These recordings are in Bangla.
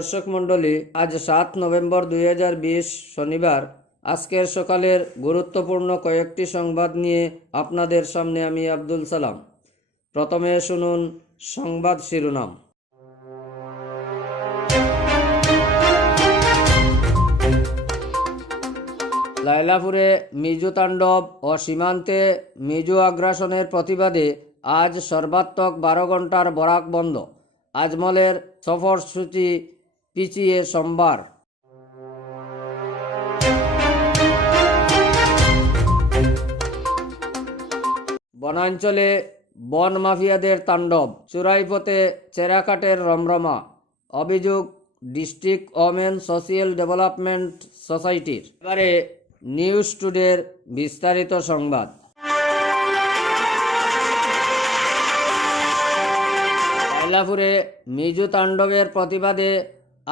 দর্শক মণ্ডলী, আজ সাত নভেম্বর দুই হাজার বিশ শনিবার। আজকের সকালের গুরুত্বপূর্ণ কয়েকটি সংবাদ নিয়ে আপনাদের সামনে আমি আব্দুল সালাম। প্রথমে শুনুন সংবাদ শিরোনাম। লাইলাপুরে মিজু তাণ্ডব ও সীমান্তে মিজু আগ্রাসনের প্রতিবাদে আজ সর্বাত্মক বারো ঘণ্টার বরাক বন্ধ। আজমলের সফরসূচি পিছিয়ে সোমবার। বনাঞ্চলে বন মাফিয়াদের তাণ্ডব, চুরাইপথে চেরাকাটের রমরমা, অভিযোগ ডিস্ট্রিক্ট ওমেন সোশিয়াল ডেভেলপমেন্ট সোসাইটির। এবারে নিউজ টুডের বিস্তারিত সংবাদ। লাইলাপুরে মিজু তাণ্ডবের প্রতিবাদে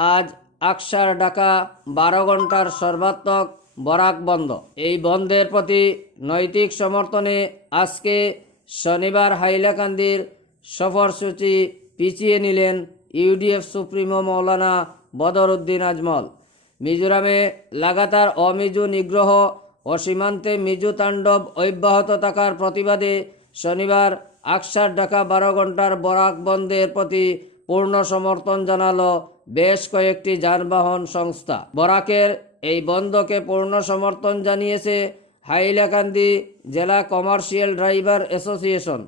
আজ আকসার ডাকা বারো ঘণ্টার সর্বাত্মক বরাক বন্ধ। এই বন্ধের প্রতি নৈতিক সমর্থনে আজকে শনিবার হাইলাকান্দির সফরসূচি পিছিয়ে নিলেন ইউডিএফ সুপ্রিমো মৌলানা বদরউদ্দিন আজমল। মিজোরামে লাগাতার অমিজু নিগ্রহ ও সীমান্তে মিজু তাণ্ডব অব্যাহত থাকার প্রতিবাদে শনিবার আকসার ঢাকা বারো ঘণ্টার বরাক বন্ধের প্রতি পূর্ণ সমর্থন জানালো বেশ কয়েকটি যানবাহন সংস্থা। বরাকের এই বন্ধকে পূর্ণ সমর্থন জানিয়েছে হাইলাকান্দি জেলা কমার্শিয়াল ড্রাইভার অ্যাসোসিয়েশন।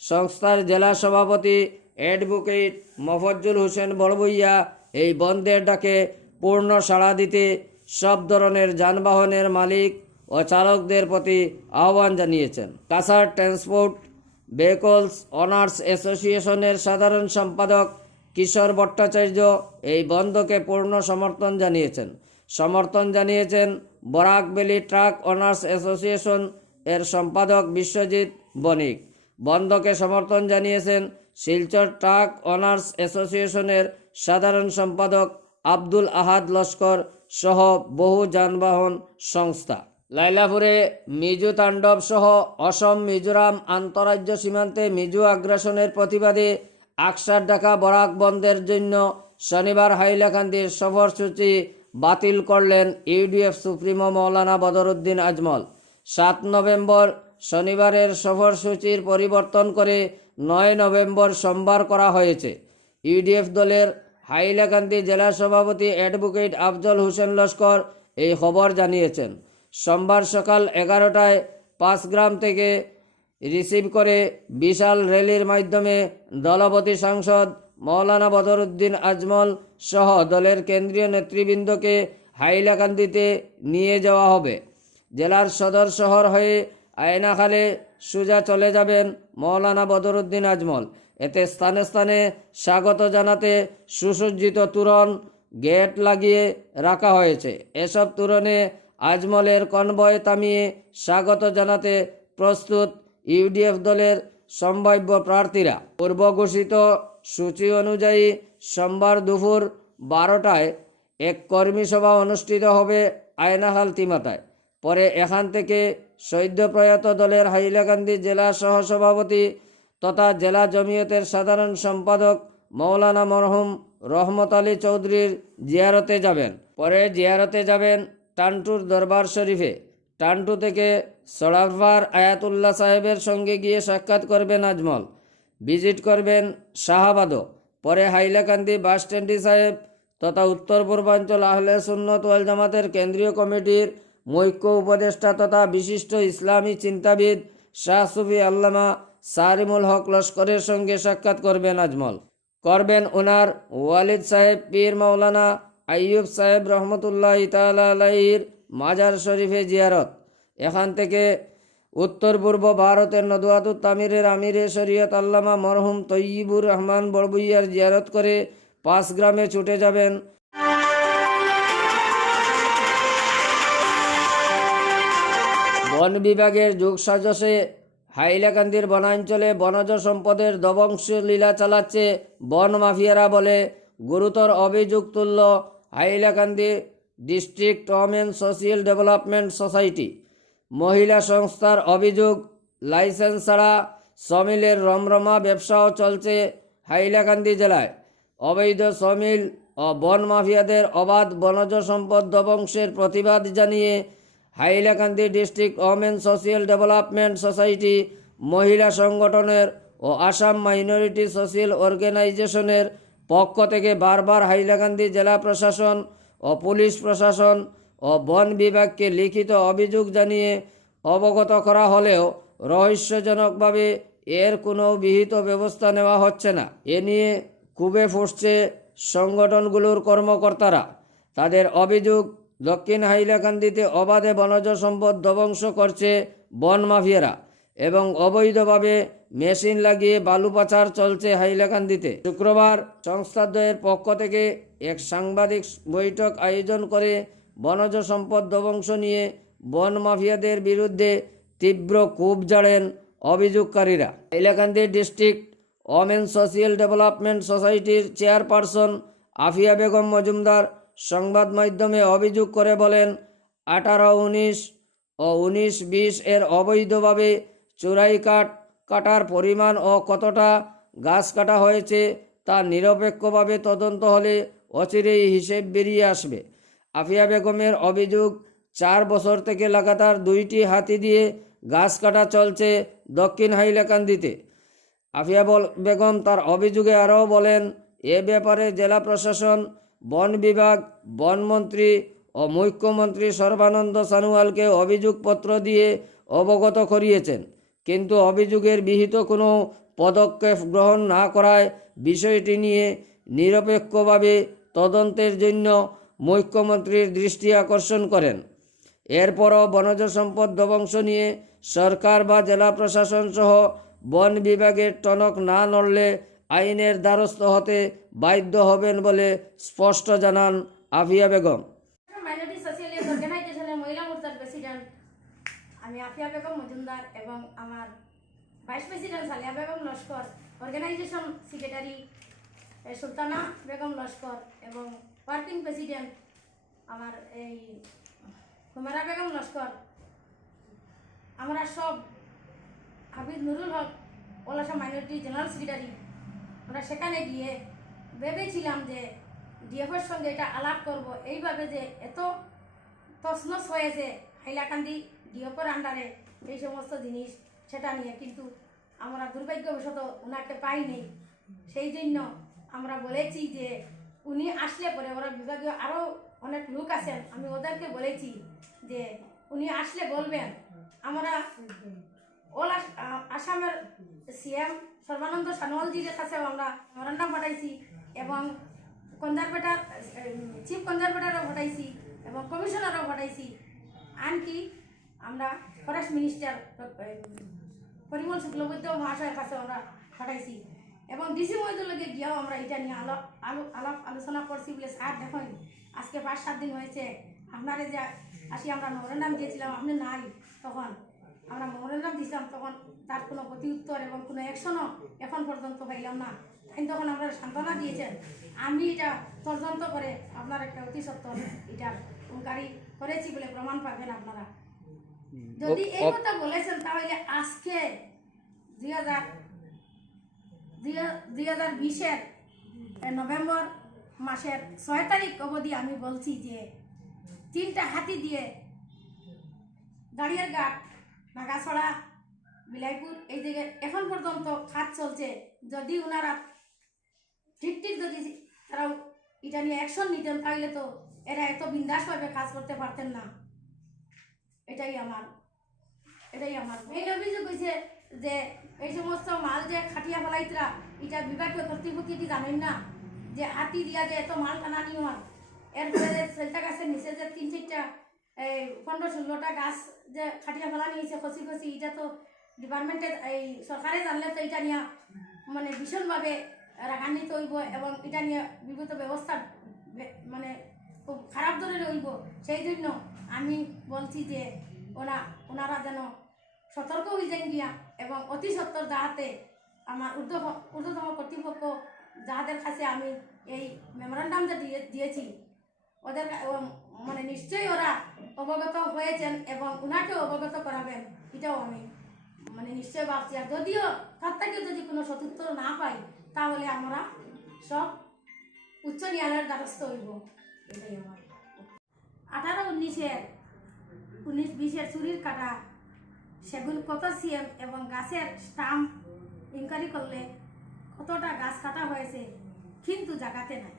সংস্থার জেলা সভাপতি অ্যাডভোকেট মফজ্জুল হোসেন বড়বইয়া এই বন্ধের ডাকে পূর্ণ সাড়া দিতে সব ধরনের যানবাহনের মালিক ও চালকদের প্রতি আহ্বান জানিয়েছেন। কাসার ট্রান্সপোর্ট ভেহিকলস অনার্স অ্যাসোসিয়েশনের সাধারণ সম্পাদক কিশোর ভট্টাচার্য এই বন্ধকে পূর্ণ সমর্থন জানিয়েছেন। সমর্থন জানিয়েছেন Barak valley truck owners association এর সম্পাদক বিশ্বজিৎ বণিক। বন্ধকে সমর্থন জানিয়েছেন শিলচর ট্রাক অনার্স অ্যাসোসিয়েশনের সাধারণ সম্পাদক আব্দুল আহাদ লস্কর সহ বহু যানবাহন সংস্থা। লাইলাপুরে মিজু তাণ্ডব সহ অসম, মিজোরাম আন্তরাজ্য সীমান্তে মিজু আগ্রাসনের প্রতিবাদে আকসার ঢাকা বরাক বন্ধের জন্য শনিবার হাইলাকান্দির সফরসূচি বাতিল করলেন ইউডিএফ সুপ্রিমো মৌলানা বদরুদ্দিন আজমল। সাত নভেম্বর শনিবারের সফরসূচির পরিবর্তন করে নয় নভেম্বর সোমবার করা হয়েছে। ইউডিএফ দলের হাইলাকান্দি জেলা সভাপতি অ্যাডভোকেট আফজল হোসেন লস্কর এই খবর জানিয়েছেন। সোমবার সকাল এগারোটায় পাঁচগ্রাম থেকে রিসিভ করে বিশাল র্যালির মাধ্যমে দলপতি সাংসদ মৌলানা বদরুদ্দিন আজমল সহ দলের কেন্দ্রীয় নেতৃবৃন্দকে হাইলাকান্দিতে নিয়ে যাওয়া হবে। জেলার সদর শহর হয়ে আয়নাখালে সুজা চলে যাবেন মৌলানা বদরুদ্দিন আজমল। এতে স্থানে স্থানে স্বাগত জানাতে সুসজ্জিত তুরন গেট লাগিয়ে রাখা হয়েছে। এসব তুরনে আজমলের কনভয় থামিয়ে স্বাগত জানাতে প্রস্তুত ইউডিএফ দলের সম্ভাব্য প্রার্থীরা। পূর্ব ঘোষিত সূচি অনুযায়ী সোমবার দুপুর বারোটায় এক কর্মী সভা অনুষ্ঠিত হবে আয়নাহাল তিমাতায়। পরে এখান থেকে সদ্যপ্রয়াত দলের হাইলাকান্দি জেলা সহসভাপতি তথা জেলা জমিয়তের সাধারণ সম্পাদক মৌলানা মরহুম রহমত আলী চৌধুরীর জিয়ারতে যাবেন। পরে জিয়ারতে যাবেন টান্টুর দরবার শরীফে। টান্টু থেকে সড়ারফার আয়াতুল্লাহ সাহেবের সঙ্গে গিয়ে সাক্ষাৎ করবেন আজমল ভিজিট করবেন শাহাবাদও। পরে হাইলাকান্দি বাস স্ট্যান্ডি সাহেব তথা উত্তর পূর্বাঞ্চল আহলে সুন্নত ওয়াল জামাতের কেন্দ্রীয় কমিটির মৈক্য উপদেষ্টা তথা বিশিষ্ট ইসলামী চিন্তাবিদ শাহ সুফি আল্লামা সারিমুল হক লস্করের সঙ্গে সাক্ষাৎ করবেন আজমল করবেন ওনার ওয়ালিদ সাহেব পীর মাওলানা আইয়ুব সাহেব রহমতুল্লাহ তালা আলাইহির মাজার শরীফে জিয়ারত। এখান থেকে উত্তর পূর্ব ভারতের নদুয়াতুর তামিরের আমিরে শরীয়ত আল্লামা মরহুম তৈয়িবুর রহমান বড়বুইয়ার জিয়ারত করে পাঁচ গ্রামে ছুটে যাবেন। বন বিভাগের যুগ সাজসে হাইলাকান্দির বনাঞ্চলে বনজ সম্পদের দবংশ লীলা চালাচ্ছে বন মাফিয়ারা বলে গুরুতর অভিযোগ তুলল Hailakandi district women social development society. মহিলা সংস্থার অভিযোগ, লাইসেন্স ছাড়া সমিলের রমরমা ব্যবসাও চলছে হাইলাকান্দি জেলায়। অবৈধ সমিল ও বন মাফিয়াদের অবাধ বনজ সম্পদ ধ্বংসের প্রতিবাদ জানিয়ে Hailakandi district women social development society, মহিলা সংগঠনের ও আসাম মাইনরিটি সোশিয়াল অর্গানাইজেশনের পক্ষ থেকে বারবার হাইলাকান্দি জেলা প্রশাসন ও পুলিশ প্রশাসন ও বন বিভাগকে লিখিত অভিযোগ জানিয়ে অবগত করা হলেও রহস্যজনকভাবে এর কোনো বিহিত ব্যবস্থা নেওয়া হচ্ছে না। এ নিয়ে খুবই ফুসছে সংগঠনগুলোর কর্মকর্তারা। তাদের অভিযোগ, দক্ষিণ হাইলাকান্দিতে অবাধে বনজ সম্পদ ধ্বংস করছে বন মাফিয়ারা এবং অবৈধভাবে মেশিন লাগিয়ে বালু পাচার চলছে হাইলাকান্দিতে। শুক্রবার সংস্থাদ্বয়ের পক্ষ থেকে এক সাংবাদিক বৈঠক আয়োজন করে বনজ সম্পদ ধ্বংস নিয়ে বন মাফিয়াদের বিরুদ্ধে তীব্র ক্ষোভ জাড়েন অভিযোগকারীরা। Hailakandi district women social development সোসাইটির চেয়ারপারসন আফিয়া বেগম মজুমদার সংবাদ মাধ্যমে অভিযোগ করে বলেন, আঠারো, উনিশ ও উনিশ, বিশ এর অবৈধভাবে চোরাই কাঠ কাটার পরিমাণ ও কতটা গাছ কাটা হয়েছে তা নিরপেক্ষভাবে তদন্ত হলে অচিরেই হিসেব বেরিয়ে আসবে। আফিয়া বেগমের অভিযোগ, চার বছর থেকে লাগাতার দুইটি হাতি দিয়ে গাছ কাটা চলছে দক্ষিণ হাইলাকান্দিতে। আফিয়া বেগম তার অভিযোগে আরও বলেন, এ ব্যাপারে জেলা প্রশাসন, বন বিভাগ বনমন্ত্রী ও মুখ্যমন্ত্রী সর্বানন্দ সানুয়ালকে অভিযোগপত্র দিয়ে অবগত করিয়েছেন। কিন্তু অভিযোগের বিহিত কোনো পদক্ষেপ গ্রহণ না করায় বিষয়টি নিয়ে নিরপেক্ষভাবে তদন্তের জন্য মুখ্যমন্ত্রীর দৃষ্টি আকর্ষণ করেন। এরপরও বনজ সম্পদ ধ্বংস নিয়ে সরকার বা জেলা প্রশাসন সহ বন বিভাগের টনক না নড়লে আইনের দ্বারস্থ হতে বাধ্য হবেন বলে স্পষ্ট জানান আফিয়া বেগম। আমি আফিয়া বেগম মজুমদার এবং আমার vice president Saliya Begum Laskar, organization secretary Sultana Begum Laskar এবং ওয়ার্কিং প্রেসিডেন্ট, আমার এই হুমারা বেগম লস্কর, আমরা সব হাবিব নুরুল হক, ওলাসা মাইনরিটি জেনারেল সেক্রেটারি, আমরা সেখানে গিয়ে ভেবেছিলাম যে ডিএফের সঙ্গে এটা আলাপ করব। এইভাবে যে এত তসনস হয়েছে হাইলাকান্দি ডিএফের আন্ডারে এই সমস্ত জিনিস, সেটা নিয়ে কিন্তু আমরা দুর্ভাগ্যবশত ওনাকে পাইনি। সেই জন্য আমরা বলেছি যে উনি আসলে পরে ওরা বিভাগীয় আরও অনেক লোক আছেন, আমি ওদেরকে বলেছি যে উনি আসলে বলবেন। আমরা অল আসামের সিএম সর্বানন্দ সানোয়ালজির কাছেও আমরা মেমোরান্ডাম পাঠাইছি এবং কনজারভেটার চিফ কনজারভেটারও পাঠাইছি এবং কমিশনারও পাঠাইছি। আনকি আমরা ফরেস্ট মিনিস্টার পরিমল শুক্লবৈদ্য মহাশয়ের কাছে আমরা পাঠাইছি। এবং ডিসি মহিদুল্লকে গিয়েও আমরা এটা নিয়ে আলাপ আলো আলাপ আলোচনা করছি বলে স্যার দেখুন আজকে পাঁচ সাত দিন হয়েছে। আপনারে যে আসি আমরা মেমোরান্ডাম দিয়েছিলাম আপনি নাই তখন। আমরা মেমোরান্ডাম দিয়েছিলাম তখন তার কোনো প্রতি উত্তর এবং কোনো অ্যাকশনও এখন পর্যন্ত পাইলাম না। তাই তখন আমরা সান্ত্বনা দিয়েছেন। আমি এটা তদন্ত করে আপনার একটা অতি সত্তর এটা গাড়ি করেছি বলে প্রমাণ পাবেন আপনারা। যদি এই কথা বলেছেন তাহলে আজকে দুই হাজার দুই হাজার বিশের নভেম্বর মাসের ছয় তারিখ অবধি আমি বলছি যে তিনটা হাতি দিয়ে দাঁড়িয়ার ঘাট নাগাছড়া বিলাইপুর এই জায়গায় এখন পর্যন্ত খাত চলছে। যদি ওনারা ঠিক ঠিক যদি তারা এটা নিয়ে অ্যাকশন নিতেন, তাহলে তো এরা এত বিন্দাসভাবে কাজ করতে পারতেন না। এটাই আমার এটাই আমার মেইন অভিযোগ হয়েছে যে এই সমস্ত মাল যে খাটিয়া ফেলাইতরা এটা বিভাগীয় কর্তৃপক্ষ কি জানেন না? যে হাতি দিয়া যে এত মাল টানা নিয়র এরপরে যে সেলটা গাছের নিচে যে তিন চারটা এই পনেরো ষোলোটা গাছ যে খাটিয়া ফেলা নিয়েছে খসি খসি এটা তো ডিপার্টমেন্টে এই সরকারে জানলে তো এটা নিয়ে মানে ভীষণভাবে রাগান্বিত হইব এবং এটা নিয়ে বিগত ব্যবস্থা মানে খুব খারাপ ধরনের হইব। সেই জন্য আমি বলছি যে ওনা, ওনারা যেন সতর্ক হয়ে যান গিয়া এবং অতি সত্তর যাহাতে আমার ঊর্ধ্ব ঊর্ধ্বতম কর্তৃপক্ষ যাদের কাছে আমি এই মেমোরান্ডাম যে দিয়ে দিয়েছি, ওদের মানে নিশ্চয়ই ওরা অবগত হয়েছেন এবং ওনাকেও অবগত করাবেন, এটাও আমি মানে নিশ্চয় ভাবছি। আর যদিও তার থেকে যদি কোনো সতীর্থ না পাই, তাহলে আমরা সব উচ্চ ন্যায়ালয়ের দ্বারস্থ হইব। এটাই আমার আঠারো উনিশের উনিশ বিশের চুরির কাটা সেগুন কত সিএম এবং গাছের স্টাম্প ইনকোয়ারি করলে কতটা গাছ কাটা হয়েছে, কিন্তু জাগাতে নাই।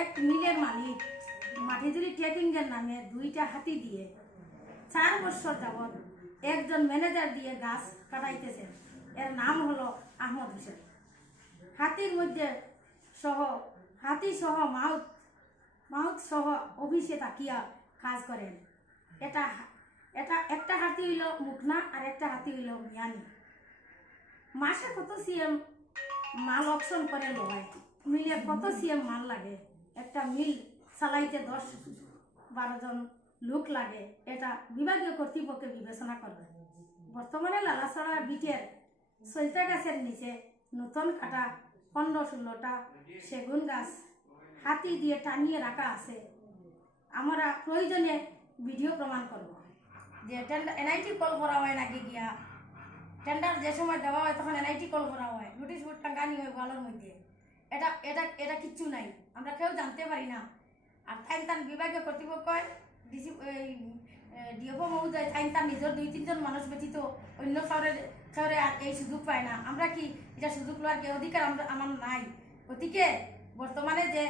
এক মিলের মালিক মাটিজুরি ট্রেকিংয়ের নামে দুইটা হাতি দিয়ে চার বছর যাবৎ একজন ম্যানেজার দিয়ে গাছ কাটাইতেছেন, এর নাম হলো আহমদ হোসেন। হাতির মধ্যে সহ, হাতি সহ মাউথ মাউথ সহ অফিসে তাকিয়া কাজ করেন। এটা এটা একটা হাতি হইল মুখনা আর একটা হাতি হইল মিয়ানি মাসে কত সিএম মাল অপশন করে লয় মিলে কত সিএম মাল লাগে? একটা মিল চালাইতে দশ বারো জন লোক লাগে, এটা বিভাগীয় কর্তৃপক্ষে বিবেচনা করবে। বর্তমানে লালাছড়া বিটের সৈতা গাছের নিচে নতুন কাটা পনেরো ষোলোটা সেগুন গাছ হাতি দিয়ে টানিয়ে রাখা আছে। আমরা প্রয়োজনে ভিডিও প্রমাণ করব। যে এনআইটি কল করা হয় নাকি গিয়া? টেন্ডার যে সময় দেওয়া হয় তখন এনআইটি কল করা হয়। নোটিশ বোর্ড টাঙ্গানি হয় ওয়ালের মধ্যে। এটা এটা এটা কিচ্ছু নাই। আমরা কেউ জানতে পারি না। আর তাই তার বিভাগীয় কর্তৃপক্ষ ডিসি ডিএফও মহোদয় তাই তার নিজের দুই তিনজন মানুষ ব্যতীত অন্য কাউরের কাউরে আর এই সুযোগ পায় না। আমরা কি এটা সুযোগ লওয়ার কি অধিকার আমরা আমার নাই। গতিকে বর্তমানে যে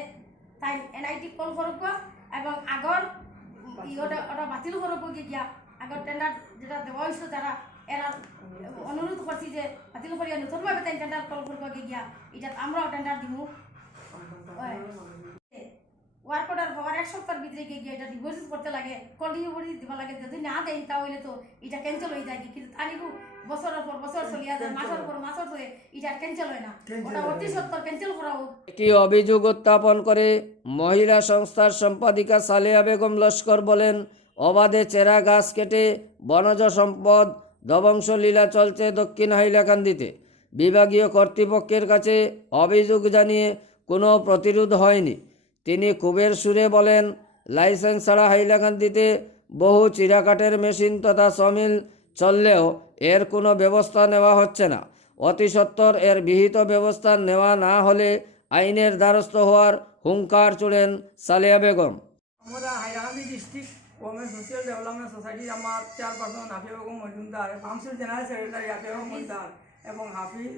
তাই এনআইটি কল করব এবং আগর ওটা ওটা বাতিল করব গিয়া আগর টেন্ডার যেটা দেওয়া হয়েছিল তারা এরা যে বাতিল করিয়া নতুনভাবে তাই টেন্ডার কল করব গিয়া। এটা আমরাও টেন্ডার দিব ওয়ার্ক অর্ডার হওয়ার এক সপ্তাহের ভিতরে গিয়ে গিয়ে এটা ডিপোজিট করতে লাগে। কল ডিপোজিট দিব লাগে যদি না দেয় তাহলে তো এটা ক্যান্সেল হয়ে যায় কিন্তু তারিখও বছরের পর বছর চলিয়া যায় মাসের পর মাসের চলে এটা ক্যান্সেল হয় না। ওটা অতি সত্তর ক্যান্সেল করা হোক একটি অভিযোগ উত্থাপন করে মহিলা সংস্থার সম্পাদিকা সালেহা বেগম লস্কর বলেন অবাধে চেরা গাছ কেটে বনজ সম্পদ ধ্বংস লীলা চলছে দক্ষিণ হাইলাকান্দিতে। বিভাগীয় কর্তৃপক্ষের কাছে অভিযোগ জানিয়ে কোনো প্রতিরোধ হয়নি। তিনি কুবের সুরে বলেন, লাইসেন্স ছাড়া হাইলাকান্দিতে বহু চিরাকাঠের মেশিন তথা সমিল চললেও এর কোনো ব্যবস্থা নেওয়া হচ্ছে না। অতি এর বিহিত ব্যবস্থা নেওয়া না হলে আইনের দ্বারস্থ হওয়ার হুঙ্কার চড়েন সালেয়া বেগম। আমরা Hailakandi district women social development সোসাইটির আমার chairperson Hafiya Begum Majumdar council general secretary Hafiya Begum Majumdar এবং হাফিজ,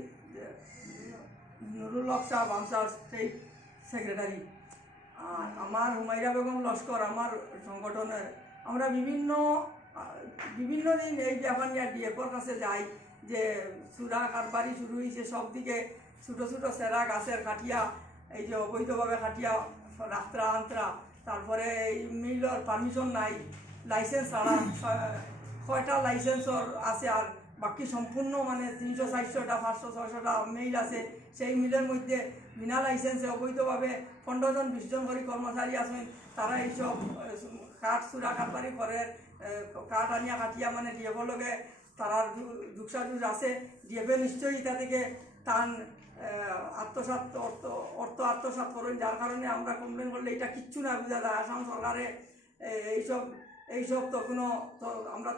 নুরুল হক সাহেব আমসার স্টেট সেক্রেটারি আর আমার হুমাইরা বেগম লস্কর, আমার সংগঠনের, আমরা বিভিন্ন বিভিন্ন দিন এই ব্যাপার নিয়ে ডিএফওর কাছে যাই যে সুরা কারবারি শুরু হয়েছে সব দিকে ছোটো ছোটো সেরা গাছের কাটিয়া এই যে অবৈধভাবে কাটিয়া রাত্রা আন্ত্রা তারপরে মিলর পারমিশন নাই লাইসেন্স ছাড়া ছয়টা লাইসেন্সর আছে আর বাকি সম্পূর্ণ মানে তিনশো, চারশোটা, পাঁচশো, ছয়শোটা মিল আছে। সেই মিলের মধ্যে বিনা লাইসেন্সে অবৈধভাবে পনেরো জন, বিশ জন করে কর্মচারী আছেন। তারা এইসব কাঠ চুরা কারবারি করে কাঠ আনিয়া কাটিয়া মানে ডিএফর লগে তারার যুগসা যুগ আছে। ডিএফে নিশ্চয়ই এটা থেকে টান আহ, আত্মসাৎ অর্থ অর্থ আত্মসাৎ করেন। যার কারণে আমরা কমপ্লেন করলে এটা কিচ্ছু না বোঝা যায়। আসাম সরকারে এইসব এইসব তো কোনো আমরা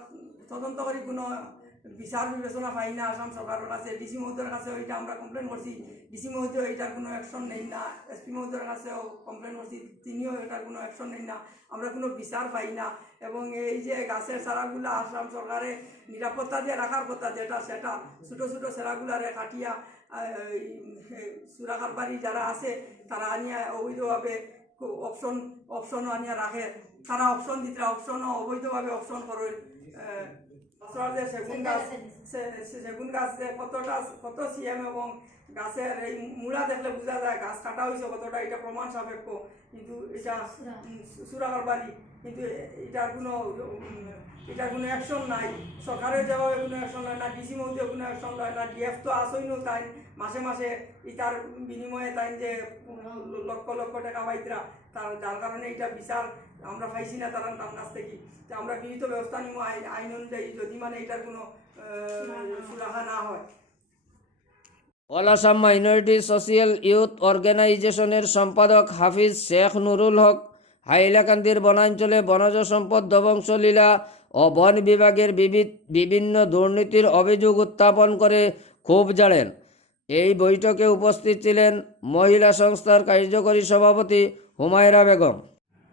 তদন্ত করি কোনো বিচার বিবেচনা পাই না। আসাম সরকারের কাছে ডিসি মহোদয়ের কাছে ওইটা আমরা কমপ্লেন করছি। ডিসি মহোদয় এটার কোনো অ্যাকশন নেই না। এসপি মহোদয়ের কাছেও কমপ্লেন করছি তিনিও এটার কোনো অ্যাকশন নেই না। আমরা কোনো বিচার পাই না। এবং এই যে গাছের চারাগুলো আসাম সরকারে নিরাপত্তা দিয়ে রাখার কথা যেটা সেটা ছোটো ছোটো চারাগুলারে কাটিয়া সুরা কারবারি যারা আছে তারা আনিয়া অবৈধভাবে অপশন অপশনও আনিয়া রাখে। তারা অপশন দিতে অপশনও অবৈধভাবে অপশন করে আসলে সেগুন গাছ সেগুন গাছ যে কতটা কত সিএম এবং গাছের এই মূলা দেখলে বোঝা যায় গাছ কাটা হয়েছে কতটা এটা প্রমাণ সাপেক্ষ। কিন্তু এটা সুরা কারবারি কিন্তু এটার কোনো এটার কোনো অ্যাকশন নাই। সরকারের যেভাবে কোনো অ্যাকশন নাই না ডিসি মৌতে কোনো অ্যাকশন নাই না ডিএফ তো আসই নো তাই। মাসে মাসে এটার বিনিময়ে তাই যে লক্ষ লক্ষ টাকা পাইতরা তার যার কারণে এটা বিচার আমরা পাইছি না তার তার কাছ থেকে। যে আমরা গৃহীত ব্যবস্থা নিব আইন আইন অনুযায়ী যদি মানে এটার কোনো সুরাহা না হয়। All Assam minority social youth অর্গানাইজেশনের সম্পাদক হাফিজ শেখ নুরুল হক হাইলাকান্দির বনাঞ্চলে বনজ সম্পদ ধ্বংসলীলা ও বন বিভাগের বিভিন্ন দুর্নীতির অভিযোগ উত্থাপন করে ক্ষোভ জাড়েন। এই বৈঠকে উপস্থিত ছিলেন মহিলা সংস্থার কার্যকরী সভাপতি হুমায়রা বেগম।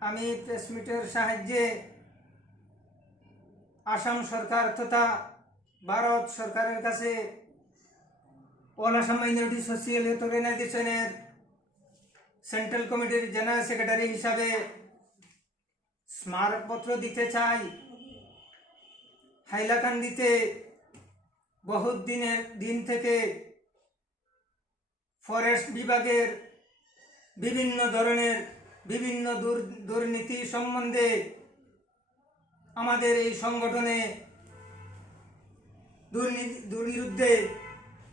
আমি প্রেস মিটের সাহায্যে আসাম সরকার তথা ভারত সরকারের কাছে অল মাইনরিটি সেন্ট্রাল কমিটির জেনারেল সেক্রেটারি হিসাবে স্মারকপত্র দিতে চাই। হাইলাকান্দিতে বহুত দিনের দিন থেকে ফরেস্ট বিভাগের বিভিন্ন ধরনের, বিভিন্ন দুর- দুর্নীতি সম্বন্ধে আমাদের এই সংগঠনে দুর্নীতি দুর্বিরুদ্ধে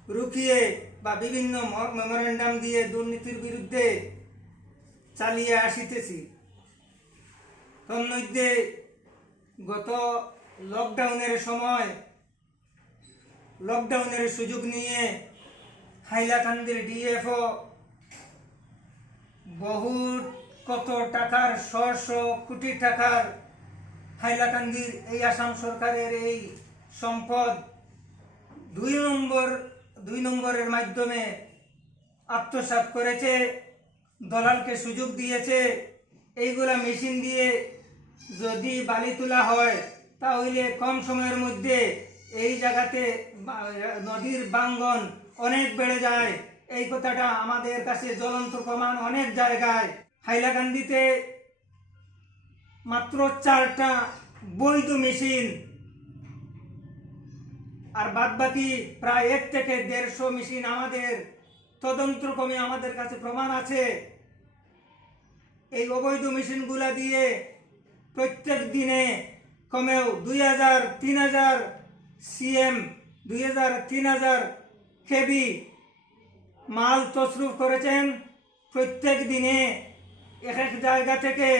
রুখিয়ে বা বিভিন্ন মেমোরেন্ডাম দিয়ে দুর্নীতির বিরুদ্ধে চালিয়ে আসিতেছি। তন্মধ্যে গত লকডাউনের সময় লকডাউনের সুযোগ নিয়ে হাইলাকান্দির ডিএফও বহু কত টাকার শ কোটি টাকার হাইলাকান্দির এই আসাম সরকারের এই সম্পদ দুই নম্বর, দুই নম্বরের মাধ্যমে আত্মসাৎ করেছে, দলালকে সুযোগ দিয়েছে, এইগুলা মেশিন দিয়ে যদি বালি তোলা হয়, তাহলে কম সময়ের মধ্যে এই জায়গাতে নদীর বাঙ্গন অনেক বেড়ে যায়। এই কথাটা আমাদের কাছে জ্বলন্ত প্রমাণ অনেক জায়গায়। হাইলাকান্দিতে মাত্র চারটা বৈধ মেশিন আর বাদ বাকি প্রায় এক থেকে দেড়শো মেশিন আমাদের তদন্তক্রমে আমাদের কাছে প্রমাণ আছে। এই অবৈধ মেশিনগুলা দিয়ে প্রত্যেক দিনে কমেও দুই হাজার, তিন হাজার, সিএম দুই হাজার, তিন হাজার কেবি মাল তসরুফ করেছেন। প্রত্যেক দিনে এক এক জায়গা থেকে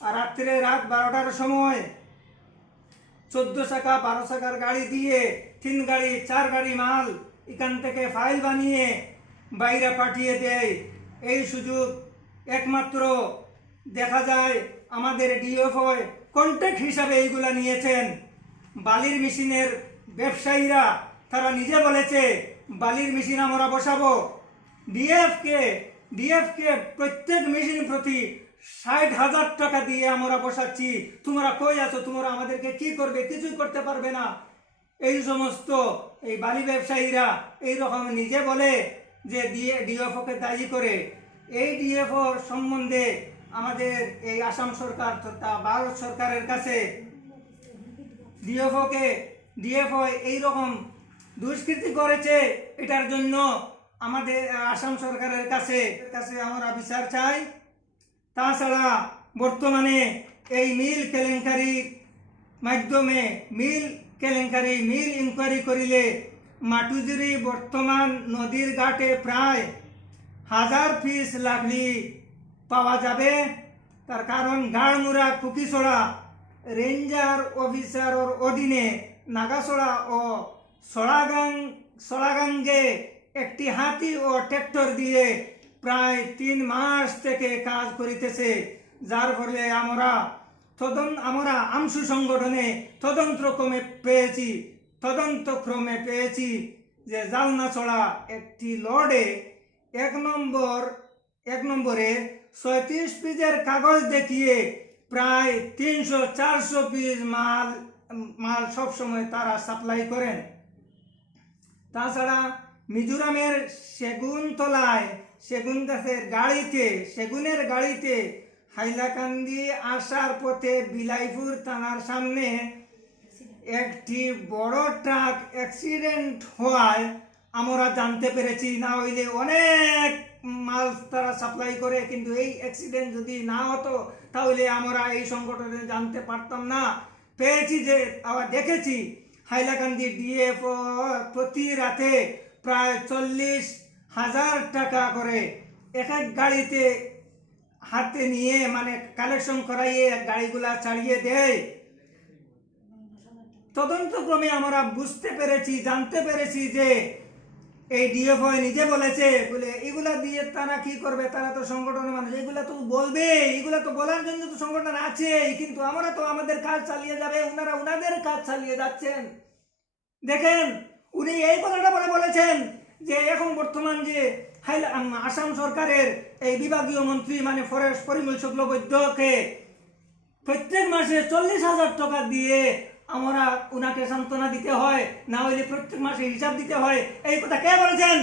রাত্রে রাত বারোটার সময় চোদ্দ চাকা বারো চাকার গাড়ি দিয়ে তিন গাড়ি, চার গাড়ি মাল এখান থেকে ফাইল বানিয়ে বাইরে পাঠিয়ে দেয়। এই সুযোগ একমাত্র দেখা যায় আমাদের ডিএফও কন্ট্যাক্ট হিসাবে এইগুলা নিয়েছেন। বালির মেশিনের ব্যবসায়ীরা, তারা নিজে বলেছে, বালির মেশিন আমরা বসাবো। ডিএফকে ডিএফকে প্রত্যেক মেশিন প্রতি ষাট হাজার টাকা দিয়ে আমরা বসাচ্ছি। তোমরা কই আছো? তোমরা আমাদেরকে কি করবে? কিছুই করতে পারবে না। এই সমস্ত এই বালি ব্যবসায়ীরা এই রকম নিজে বলে যে দিয়ে ডিএফওকে দায়ী করে। এই ডিএফও সম্বন্ধে আমাদের এই আসাম সরকার তথা ভারত সরকারের কাছে ডিএফওকে, ডিএফও এইরকম দুষ্কৃতি করেছে, এটার জন্য আমাদের আসাম সরকারের কাছে কাছে আমরা বিচার চাই। তাছাড়া বর্তমানে এই মিল কেলেঙ্কারির মাধ্যমে, মিল কেলেঙ্কারি, মিল ইনকোয়ারি করিলে মাটুজুরি বর্তমান নদীর ঘাটে প্রায় হাজার পিস লাগলি পাওয়া যাবে। তার কারণ গাড়মুড়া কুকিছড়া রেঞ্জার অফিসারর অধীনে নাগাছড়া ও সড়াগাং সড়াগাঙ্গে একটি হাতি ও ট্র্যাক্টর দিয়ে প্রায় তিন মাস থেকে কাজ করিতেছে। যার ফলে আমরা তদন্ত আমরা আমসু সংগঠনে তদন্ত ক্রমে পেয়েছি। তদন্ত ক্রমে পেয়েছি যে জালনা ছড়া একটি লর্ডে এক নম্বর এক নম্বরে ছয়ত্রিশ পিসের কাগজ দেখিয়ে প্রায় তিনশো, চারশো পিস মাল মাল সবসময় তারা সাপ্লাই করেন। তাছাড়া মিজোরামের সেগুন তলায়, সেগুন গাছের গাড়িতে, সেগুনের গাড়িতে হাইলাকান্দি আসার পথে বিলাইপুর থানার সামনে একটি বড় ট্রাক অ্যাক্সিডেন্ট হওয়ায় আমরা জানতে পেরেছি। না হইলে অনেক মাল তারা সাপ্লাই করে, কিন্তু এই অ্যাক্সিডেন্ট যদি না হতো, তাহলে আমরা এই সংগঠনে জানতে পারতাম না। পেয়েছি যে, আবার দেখেছি, হাইলাকান্দি ডিএফ প্রতি রাতে প্রায় চল্লিশ হাজার টাকা করে এক এক গাড়িতে হাতে নিয়ে মানে কালেকশন করাইয়ে গাড়িগুলা ছাড়িয়ে দেয়। তদন্তক্রমে আমরা বুঝতে পেরেছি, জানতে পেরেছি যে এই ডিএফআই নিজে বলেছে, বলে, এগুলা দিয়ে তারা কি করবে? তারা তো সংগঠনের মানুষ। এগুলা তো বলবে, এগুলা তো বলার জন্য তো সংগঠন আছে। কিন্তু আমরা তো আমাদের কাজ চালিয়ে যাবে ওনারা ওনাদের কাজ চালিয়ে যাচ্ছেন। দেখেন, উনি এই কথাটা বলে বলেছেন যে, এখন বর্তমান যে আসাম সরকারের এই বিভাগীয় মন্ত্রী মানে ফরেস্ট পরিমল শুক্লবৈদ্যকে প্রত্যেক মাসে চল্লিশ হাজার টাকা দিয়ে আমরা ওনাকে সান্ত্বনা দিতে হয়, না হলে প্রত্যেক মাসে হিসাব দিতে হয়। এই কথা কে বলেছেন?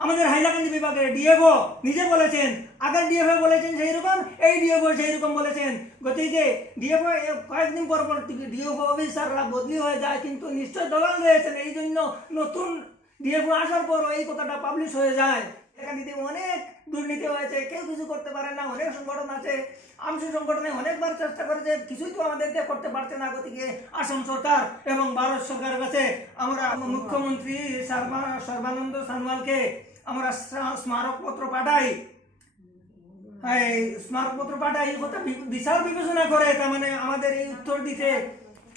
আমাদের হাইলাকান্দি বিভাগের ডিএফও নিজে বলেছেন, আগের ডিএফও বলেছেন সেই রকম, এই ডিএফও সেই রকম বলেছেন। গতিকে ডিএফও কয়েকদিন পর পর ডিএফও অফিসাররা বদলি হয়ে যায়, কিন্তু নিশ্চয় দলাল রয়েছেন। এই জন্য নতুন ডিএফও আসার পর এই কথাটা পাবলিশ হয়ে যায়। এখানে অনেক দুর্নীতি হয়েছে, কেউ কিছু করতে পারে না, অনেক সংগঠন আছে। আমসু সংগঠনে অনেকবার চেষ্টা করেছে, কিছুই তো আমাদেরকে করতে পারছে না গতিকে আসাম সরকার এবং ভারত সরকারের কাছে আমরা মুখ্যমন্ত্রী সর্বা- সর্বানন্দ সানোয়ালকে আমরা স্মারকপত্র পাঠাই। এই স্মারকপত্র পাঠাই, এই কথা বিশাল বিবেচনা করে, তার মানে আমাদের এই উত্তর দিতে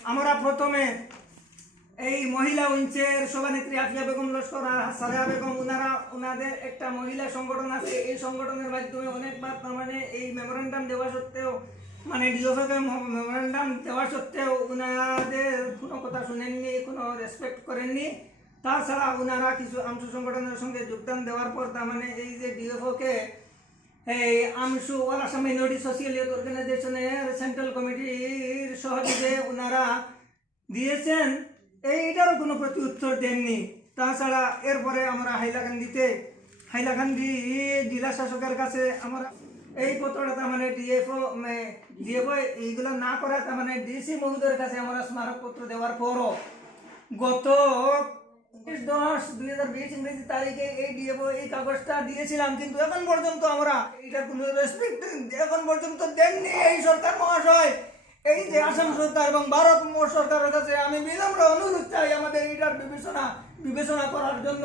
আমরা প্রথমে এই মহিলা উইঞ্চের সভানেত্রী আফিয়া বেগম লস্কর আর সালেহা বেগম ওনারা ওনাদের একটা মহিলা সংগঠন আছে। এই সংগঠনের মাধ্যমে অনেকবার তার মানে এই মেমোরেন্ডাম দেওয়া সত্ত্বেও মানে ডিওফকে মেমোরেন্ডাম দেওয়া সত্ত্বেও ওনাদের কোনো কথা শুনেননি, কোনো রেসপেক্ট করেননি। তাছাড়া ওনারা কিছু আমসু সংগঠনের সঙ্গে যোগদান দেওয়ার পর তার মানে এই যে ডিওফকে এই AAMSU all Assam minority social youth অর্গানাইজেশনের সেন্ট্রাল কমিটির সহযোগে ওনারা দিয়েছেন। এইটারও কোনো প্রতি উত্তর দেননি। তাছাড়া এরপরে আমরা হাইলাকান্দিতে, হাইলাকান্দি জেলা শাসকের কাছে আমরা এই পত্রটা তার মানে ডিএফও ডিএফও এইগুলো না করা তার মানে ডিসি মহোদয়ের কাছে আমরা স্মারকপত্র দেওয়ার পরও গত দশ দুই হাজার বিশ ইংরেজি তারিখে এই ডিএফও এই কাগজটা দিয়েছিলাম, কিন্তু এখন পর্যন্ত আমরা এটা কোনো রেসপেক্ট এখন পর্যন্ত দেননি। এই সরকার মহাশয় এই যে আসাম সরকার এবং ভারত সরকারের কাছে আমি বিনম্র অনুরোধ চাই আমাদের এটার বিবেচনা বিবেচনা করার জন্য।